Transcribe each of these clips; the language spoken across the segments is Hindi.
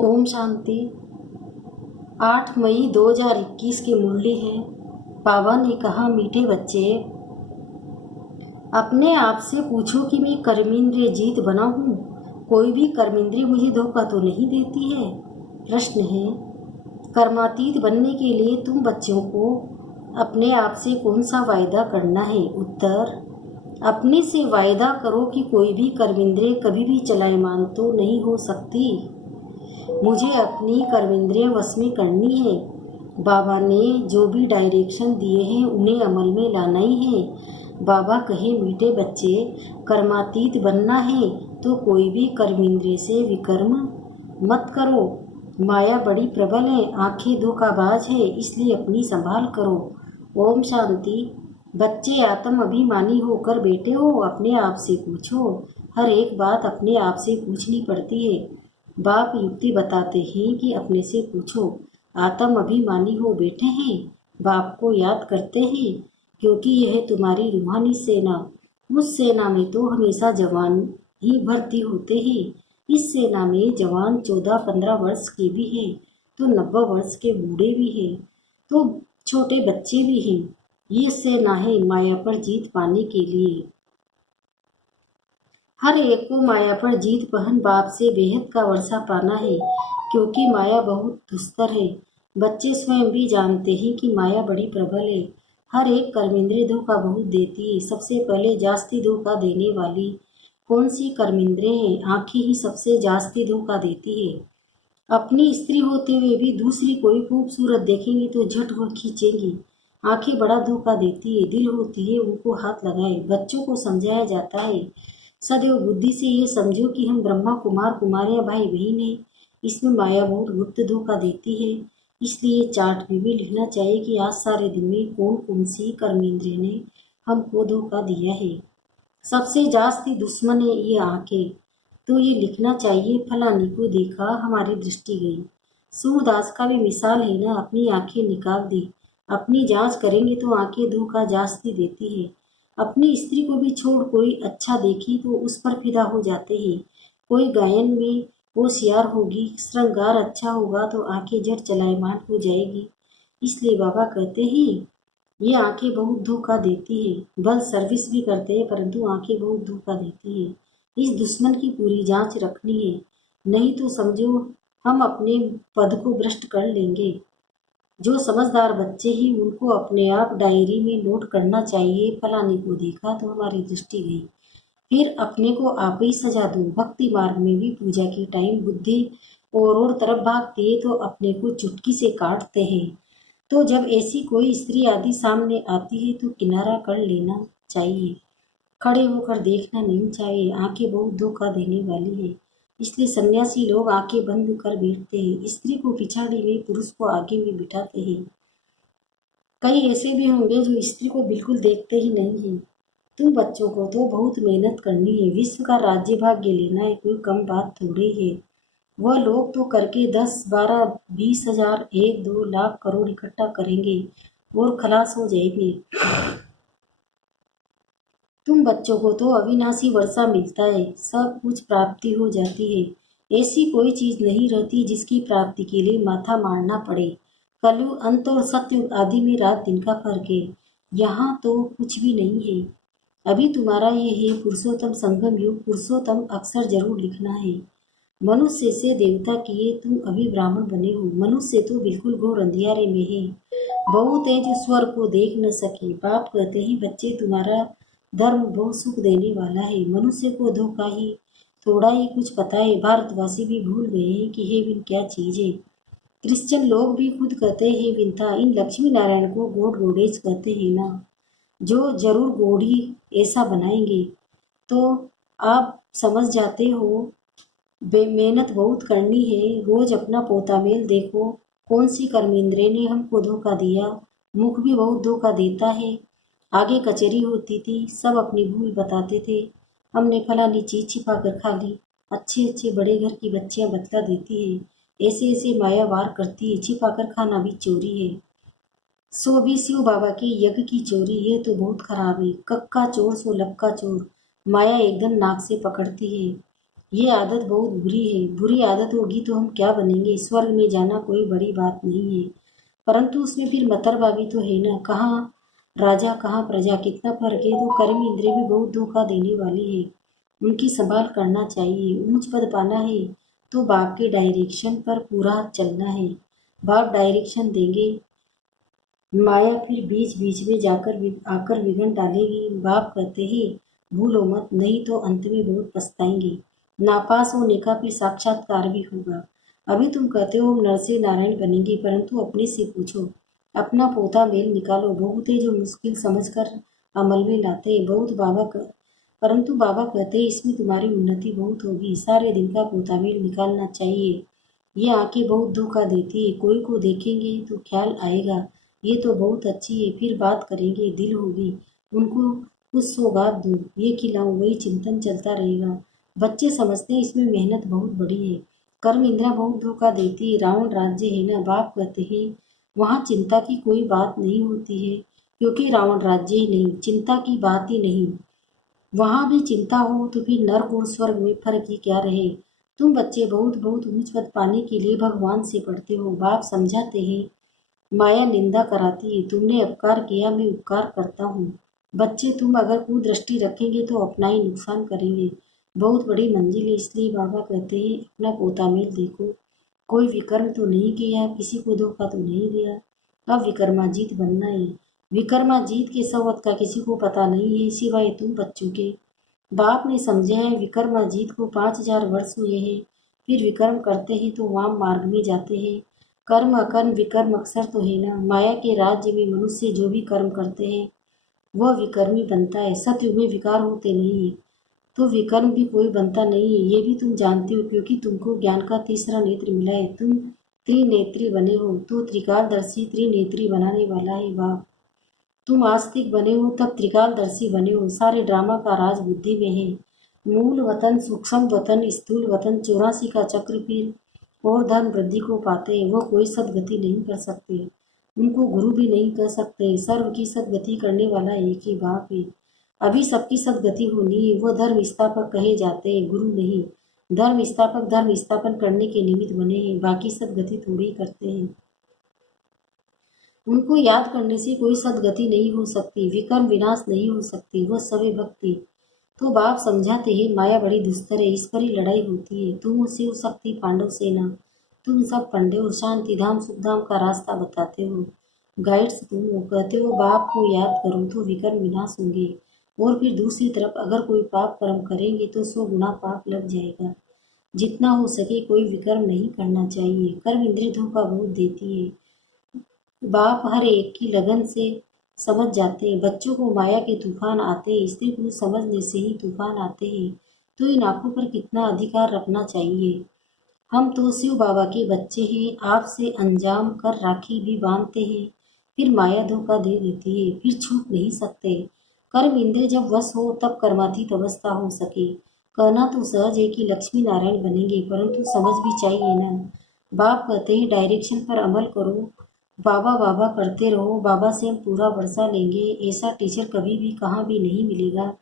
ओम शांति। 8 मई 2021 की मुरली है। बाबा ने कहा, मीठे बच्चे, अपने आप से पूछो कि मैं कर्मेंद्रिय जीत बना हूँ। कोई भी कर्मेंद्रिय मुझे धोखा तो नहीं देती है। प्रश्न है, कर्मातीत बनने के लिए तुम बच्चों को अपने आप से कौन सा वायदा करना है? उत्तर, अपने से वायदा करो कि कोई भी कर्मेंद्रिय कभी भी चलायमान तो नहीं हो सकती। मुझे अपनी कर्मेंद्रिय वश में करनी है। बाबा ने जो भी डायरेक्शन दिए हैं उन्हें अमल में लाना ही है। बाबा कहे, मीठे बच्चे, कर्मातीत बनना है तो कोई भी कर्मेंद्रिय से विकर्म मत करो। माया बड़ी प्रबल है, आंखें धोखाबाज है, इसलिए अपनी संभाल करो। ओम शांति। बच्चे आत्म अभिमानी होकर बैठे हो, अपने आप से पूछो। हर एक बात अपने आप से पूछनी पड़ती है। बाप युक्ति बताते हैं कि अपने से पूछो। आत्म अभिमानी हो बैठे हैं, बाप को याद करते हैं, क्योंकि यह तुम्हारी रूहानी सेना। उस सेना में तो हमेशा जवान ही भर्ती होते हैं। इस सेना में जवान 14-15 वर्ष के भी हैं, तो 90 वर्ष के बूढ़े भी हैं, तो छोटे बच्चे भी हैं। ये सेना है माया पर जीत पाने के लिए। हर एक को माया पर जीत पहन बाप से बेहद का वर्षा पाना है, क्योंकि माया बहुत दुस्तर है। बच्चे स्वयं भी जानते हैं कि माया बड़ी प्रबल है। हर एक कर्मेंद्रिय धोखा बहुत देती है। सबसे पहले जास्ती धोखा देने वाली कौन सी कर्मेंद्रिय है? आंखें ही सबसे जास्ती धोखा देती है। अपनी स्त्री होते हुए भी दूसरी कोई खूबसूरत देखेंगी तो झट वह खींचेंगी। आंखें बड़ा धोखा देती है। दिल होती है उनको हाथ लगाए। बच्चों को समझाया जाता है, सदैव बुद्धि से ये समझो कि हम ब्रह्मा कुमार कुमारियाँ भाई बहन हैं। इसमें माया बहुत गुप्त धोखा देती है। इसलिए चार्ट में भी लिखना चाहिए कि आज सारे दिन में कौन कौन सी कर्मेंद्रिय ने हमको धोखा दिया है। सबसे जास्ती दुश्मन है ये आंखें, तो ये लिखना चाहिए। फलानी को देखा, हमारी दृष्टि गई। सूरदास का भी मिसाल है ना, अपनी आंखें निकाल दी। अपनी जांच करेंगे तो आंखें धोखा जास्ती देती है। अपनी स्त्री को भी छोड़ कोई अच्छा देखी तो उस पर फिदा हो जाते हैं। कोई गायन में होशियार होगी, श्रृंगार अच्छा होगा तो आंखें झट चलायमान हो जाएगी। इसलिए बाबा कहते हैं ये आंखें बहुत धोखा देती है। बल सर्विस भी करते हैं परंतु आंखें बहुत धोखा देती है। इस दुश्मन की पूरी जांच रखनी है, नहीं तो समझो हम अपने पद को भ्रष्ट कर लेंगे। जो समझदार बच्चे ही उनको अपने आप डायरी में नोट करना चाहिए, फलाने को देखा तो हमारी दृष्टि गई। फिर अपने को आप ही सजा दो। भक्ति मार्ग में भी पूजा के टाइम बुद्धि और तरफ भागती है तो अपने को चुटकी से काटते हैं। तो जब ऐसी कोई स्त्री आदि सामने आती है तो किनारा कर लेना चाहिए। खड़े होकर देखना नहीं चाहिए। आंखें बहुत धोखा देने वाली है, इसलिए सन्यासी लोग आंखें बंद कर बैठते हैं। स्त्री को पिछाड़ी में, पुरुष को आगे में बिठाते हैं। कई ऐसे भी होंगे जो स्त्री को बिल्कुल देखते ही नहीं है। तुम बच्चों को तो बहुत मेहनत करनी है। विश्व का राज्य भाग्य लेना है, कोई कम बात थोड़ी है। वह लोग तो करके 10, 12, 20 हजार, 1-2 लाख करोड़ इकट्ठा करेंगे और खलास हो जाएंगे। तुम बच्चों को तो अविनाशी वर्षा मिलता है, सब कुछ प्राप्ति हो जाती है। ऐसी कोई चीज नहीं रहती जिसकी प्राप्ति के लिए माथा मारना पड़े। कलयुग, अंत और सत्ययुग आदि में रात दिन का फर्क है। यहाँ तो कुछ भी नहीं है। अभी तुम्हारा ये है पुरुषोत्तम संगम युग। पुरुषोत्तम अक्षर जरूर लिखना है। मनुष्य से देवता किए, तुम अभी ब्राह्मण बने हो। मनुष्य तो बिल्कुल घोर अंधियारे में है। बहुत है जो स्वर्ग को देख न सके। बाप कहते हैं, बच्चे तुम्हारा धर्म बहुत सुख देने वाला है। मनुष्य को धोखा ही थोड़ा ही कुछ पता है। भारतवासी भी भूल गए हैं कि हेविन क्या चीज है। क्रिश्चियन लोग भी खुद कहते हैं हेविन था। इन लक्ष्मी नारायण को गॉड गॉडेज कहते हैं ना, जो जरूर गॉड ही ऐसा बनाएंगे। तो आप समझ जाते हो, मेहनत बहुत करनी है। रोज अपना पोता मेल देखो, कौन सी कर्मेंद्रिय ने हमको धोखा दिया। मुख भी बहुत धोखा देता है। आगे कचहरी होती थी, सब अपनी भूल बताते थे। हमने फलानी चीज छिपा कर खा ली। अच्छे अच्छे बड़े घर की बच्चियां बतला देती है, ऐसे ऐसे माया वार करती है। छिपा कर खाना भी चोरी है। सो भी शिव बाबा की यज्ञ की चोरी, ये तो बहुत खराब है। कक्का चोर सो लक्का चोर। माया एकदम नाक से पकड़ती है। ये आदत बहुत बुरी है। बुरी आदत होगी तो हम क्या बनेंगे। स्वर्ग में जाना कोई बड़ी बात नहीं है, परंतु उसमें फिर मतरबा भी तो है ना। कहाँ राजा कहाँ प्रजा, कितना फर्क है। तो कर्म इंद्रिय भी बहुत धोखा देने वाली है, उनकी संभाल करना चाहिए। ऊंच पद पाना है तो बाप के डायरेक्शन पर पूरा चलना है। बाप डायरेक्शन देंगे, माया फिर बीच बीच में जाकर आकर विघन डालेगी। बाप कहते हैं भूलो मत, नहीं तो अंत में बहुत पछताएंगे। नापास होने का फिर साक्षात्कार भी होगा। अभी तुम कहते हो हम नर से नारायण बनेंगे, परंतु अपने से पूछो, अपना पोता मेल निकालो। बहुत है जो मुश्किल समझकर अमल में लाते हैं, बहुत परंतु बाबा कहते हैं इसमें तुम्हारी उन्नति बहुत होगी। सारे दिन का पोता मेल निकालना चाहिए। ये आंखें बहुत धोखा देती है, कोई को देखेंगे तो ख्याल आएगा ये तो बहुत अच्छी है, फिर बात करेंगे दिल होगी, उनको कुछ सौगात दूँ, ये खिलाऊं, वही चिंतन चलता रहेगा। बच्चे समझते हैं इसमें मेहनत बहुत बड़ी है। कर्म इंद्रिया बहुत धोखा देती है। रावण राज्य है ना, बाप कहते हैं वहाँ चिंता की कोई बात नहीं होती है, क्योंकि रावण राज्य ही नहीं, चिंता की बात ही नहीं। वहाँ भी चिंता हो तो फिर नर्क और स्वर्ग में फर्क ही क्या रहे। तुम बच्चे बहुत बहुत ऊंच पद पाने के लिए भगवान से पढ़ते हो। बाप समझाते हैं माया निंदा कराती है, तुमने अपकार किया मैं उपकार करता हूँ। बच्चे तुम अगर कुदृष्टि रखेंगे तो अपना ही नुकसान करेंगे। बहुत बड़ी मंजिल है, इसलिए बाबा कहते हैं अपना पोता मेल देखो। कोई विकर्म तो नहीं किया, किसी को धोखा तो नहीं दिया। अब विक्रमाजीत बनना है। विक्रमाजीत के सवत का किसी को पता नहीं है सिवाय तुम बच्चों के। बाप ने समझा है विक्रमाजीत को 5,000 वर्ष हुए हैं, फिर विक्रम करते हैं तो वाम मार्ग में जाते हैं। कर्म अकर्म विकर्म अक्सर तो है ना। माया के राज्य में मनुष्य जो भी कर्म करते हैं वह विकर्मी बनता है। सतयुग में विकार होते नहीं है तो विकर्म भी कोई बनता नहीं है, ये भी तुम जानते हो, क्योंकि तुमको ज्ञान का तीसरा नेत्र मिला है। तुम त्रिनेत्री बने हो तो त्रिकालदर्शी त्रिनेत्री बनाने वाला है बाप। तुम आस्तिक बने हो तब त्रिकालदर्शी बने हो। सारे ड्रामा का राज बुद्धि में है। मूल वतन, सूक्ष्म वतन, स्थूल वतन, 84 का चक्र फिर और धर्म वृद्धि को पाते हैं। वो कोई सदगति नहीं कर सकते, उनको गुरु भी नहीं कर सकते। सर्व की सदगति करने वाला एक ही बाप है। अभी सबकी सदगति होनी है। वो धर्म स्थापक कहे जाते हैं, गुरु नहीं। धर्म स्थापक धर्म स्थापन करने के निमित्त बने हैं, बाकी सदगति थोड़ी करते हैं। उनको याद करने से कोई सदगति नहीं हो सकती, विकर्म विनाश नहीं हो सकती, वो सवे भक्ति। तो बाप समझाते हैं माया बड़ी दुस्तर है, इस पर ही लड़ाई होती है। तुम शिव शक्ति पांडव सेना, तुम सब पंडे हो, शांति धाम सुखधाम का रास्ता बताते हो, गाइड्स तुम हो। कहते हो बाप को याद करो तो विकर्म विनाश होंगे, और फिर दूसरी तरफ अगर कोई पाप कर्म करेंगे तो 100 गुना पाप लग जाएगा। जितना हो सके कोई विकर्म नहीं करना चाहिए। कर्म इंद्रिय धोखा बहुत देती है। बाप हर एक की लगन से समझ जाते हैं। बच्चों को माया के तूफान आते हैं, स्त्री पुरुष समझने से ही तूफान आते हैं। तो इन आंखों पर कितना अधिकार रखना चाहिए। हम तो शिव बाबा के बच्चे हैं, आपसे अंजाम कर राखी भी बांधते हैं, फिर माया धोखा दे देती है, फिर छूट नहीं सकते। कर्म इंद्रिय जब वश हो तब कर्मातीत अवस्था हो सके। कहना तो सहज है कि लक्ष्मी नारायण बनेंगे, परंतु समझ भी चाहिए ना। बाप कहते हैं डायरेक्शन पर अमल करो, बाबा बाबा करते रहो, बाबा से हम पूरा वर्षा लेंगे। ऐसा टीचर कभी भी कहाँ भी नहीं मिलेगा।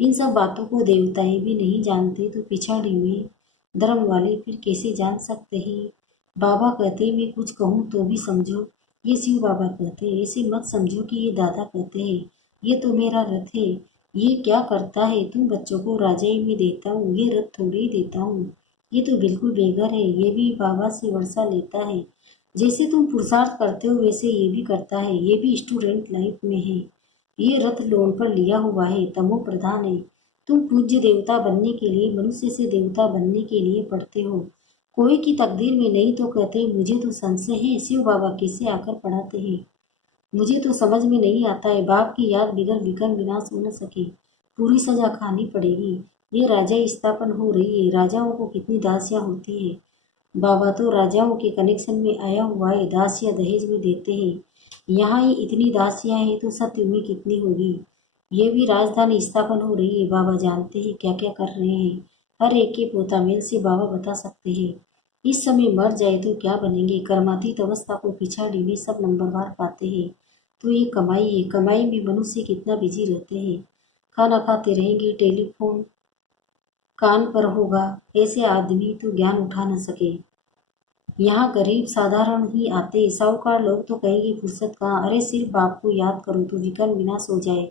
इन सब बातों को देवताएं भी नहीं जानते तो पिछाड़ी में धर्म वाले फिर कैसे जान सकते हैं। बाबा कहते मैं कुछ कहूँ तो भी समझो ये शिव बाबा कहते हैं। ऐसे मत समझो कि ये दादा कहते हैं, ये तो मेरा रथ है। ये क्या करता है, तुम बच्चों को राजाई में देता हूँ, ये रथ थोड़ी ही देता हूँ। ये तो बिल्कुल बेघर है, ये भी बाबा से वर्षा लेता है। जैसे तुम पुरुषार्थ करते हो वैसे ये भी करता है, ये भी स्टूडेंट लाइफ में है। ये रथ लोन पर लिया हुआ है, तमो प्रधान है। तुम पूज्य देवता बनने के लिए, मनुष्य से देवता बनने के लिए पढ़ते हो। कोई की तकदीर में नहीं तो कहते मुझे तो संशय है शिव बाबा कैसे आकर पढ़ाते हैं। मुझे तो समझ में नहीं आता है, बाप की याद बिगड़ विकर्म विनाश हो न सके, पूरी सजा खानी पड़ेगी। ये राजा स्थापन हो रही है, राजाओं को कितनी दासियां होती है। बाबा तो राजाओं के कनेक्शन में आया हुआ है, दासियां दहेज में देते हैं। यहाँ ही इतनी दासियां हैं तो सत्य में कितनी होगी। ये भी राजधानी स्थापन हो रही है, बाबा जानते हैं क्या क्या कर रहे हैं। हर एक के पोतामेल से बाबा बता सकते हैं। इस समय मर जाए तो क्या बनेंगे। कर्मातीत अवस्था को पिछाड़ी में सब नंबरवार पाते हैं। तो ये कमाई है, कमाई में मनुष्य कितना बिजी रहते हैं। खाना खाते रहेंगे, टेलीफोन कान पर होगा, ऐसे आदमी तो ज्ञान उठा न सके। यहाँ गरीब साधारण ही आते, साहूकार लोग तो कहेंगे फुर्सत कहाँ, अरे सिर्फ बाप को याद करो तो विकल विनाश हो जाए।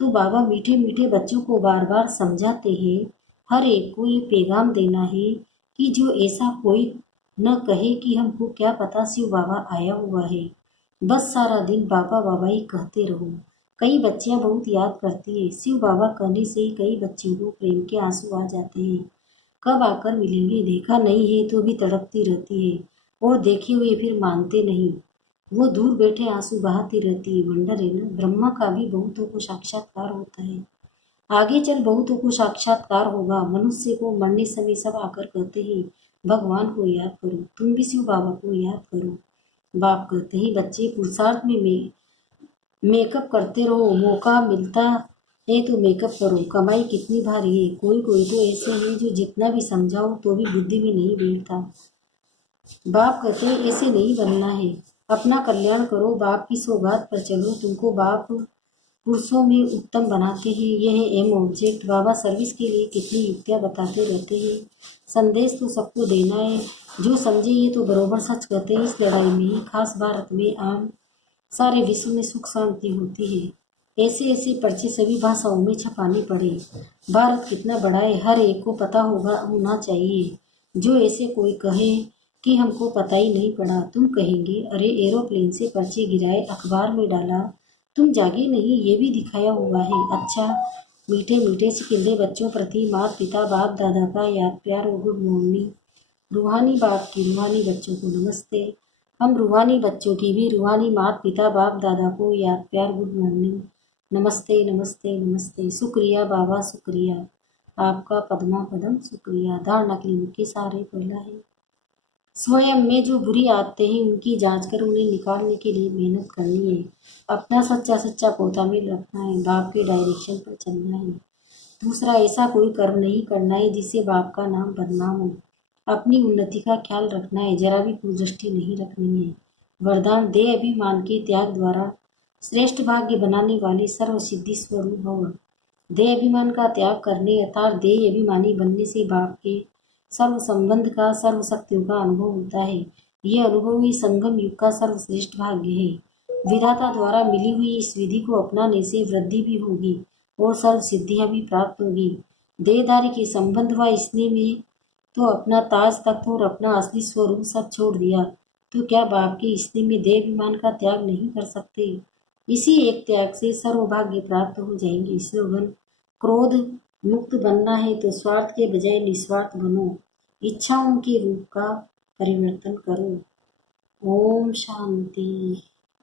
तो बाबा मीठे मीठे बच्चों को बार बार समझाते हैं, हर एक को ये पैगाम देना है कि जो ऐसा कोई न कहे कि हमको क्या पता शिव बाबा आया हुआ है। बस सारा दिन बाबा बाबा ही कहते रहो। कई बच्चियां बहुत याद करती है, शिव बाबा कहने से ही कई बच्चियों को प्रेम के आंसू आ जाते हैं। कब आकर मिलेंगे, देखा नहीं है तो भी तड़पती रहती है, और देखे हुए फिर मानते नहीं। वो दूर बैठे आंसू बहाती रहती है। वंडर है ना, ब्रह्मा का भी बहुतों को साक्षात्कार होता है। आगे चल बहुतों को साक्षात्कार होगा। मनुष्य को मरने समय सब आकर कहते हैं भगवान को याद करो, तुम भी शिव बाबा को याद करो। बाप कहते हैं बच्चे पुरुषार्थ में मेकअप करते रहो, मौका मिलता है तो मेकअप करो, कमाई कितनी भारी है। कोई कोई तो ऐसे हैं जो जितना भी समझाओ तो भी बुद्धि में नहीं बैठता। बाप कहते हैं ऐसे नहीं बनना है, अपना कल्याण करो, बाप की सौगात पर चलो। तुमको बाप पुरुषों में उत्तम बनाते हैं, यह है एम ऑब्जेक्ट। बाबा सर्विस के लिए कितनी युक्तियाँ बताते रहते हैं। संदेश तो सबको देना है, जो समझे ये तो बरोबर सच कहते हैं। इस लड़ाई में खास भारत में आम सारे विश्व में सुख शांति होती है। ऐसे ऐसे पर्चे सभी भाषाओं में छपाने पड़े। भारत कितना बड़ा है, हर एक को पता होना चाहिए। जो ऐसे कोई कहे कि हमको पता ही नहीं पड़ा, तुम कहेंगे अरे एरोप्लेन से पर्चे गिराए, अखबार में डाला, तुम जागे नहीं, ये भी दिखाया हुआ है। अच्छा, मीठे मीठे सिकिंदे बच्चों प्रति माता पिता बाप दादा का याद प्यार और गुड मॉर्निंग। रूहानी बाप की रूहानी बच्चों को नमस्ते। हम रूहानी बच्चों की भी रूहानी माता पिता बाप दादा को याद प्यार गुड मॉर्निंग। नमस्ते नमस्ते नमस्ते। शुक्रिया बाबा शुक्रिया, आपका पद्मा पदम शुक्रिया। धारणा के लिए मुख्य सारे पहला है, स्वयं में जो बुरी आदतें हैं उनकी जांच कर उन्हें निकालने के लिए मेहनत करनी है। अपना सच्चा सच्चा पोता में रखना है, बाप के डायरेक्शन पर चलना है। दूसरा, ऐसा कोई कर्म नहीं करना है जिससे बाप का नाम बदनाम हो। अपनी उन्नति का ख्याल रखना है, जरा भी कुदृष्टि नहीं रखनी है। वरदान, देह अभिमान के त्याग द्वारा श्रेष्ठ भाग्य बनाने वाले सर्व सिद्धि स्वरूप भव। देह अभिमान का त्याग करने अर्थात देह अभिमानी बनने से बाप के सर्व संबंध का सर्व शक्तियों का अनुभव होता है। यह अनुभव ही संगम युग का सर्वश्रेष्ठ भाग्य है। विधाता द्वारा मिली हुई इस विधि को अपनाने से वृद्धि भी होगी और सर्व सिद्धियां भी प्राप्त होगी। देहधारी के संबंध व स्नेह में तो अपना ताज तख्त और अपना असली स्वरूप सब छोड़ दिया, तो क्या बाप के स्नेह में देह अभिमान का त्याग नहीं कर सकते? इसी एक त्याग से सर्वभाग्य प्राप्त हो जाएंगे। स्लोगन, क्रोध मुक्त बनना है तो स्वार्थ के बजाय निस्वार्थ बनो, इच्छाओं के रूप का परिवर्तन करो। ओम शांति।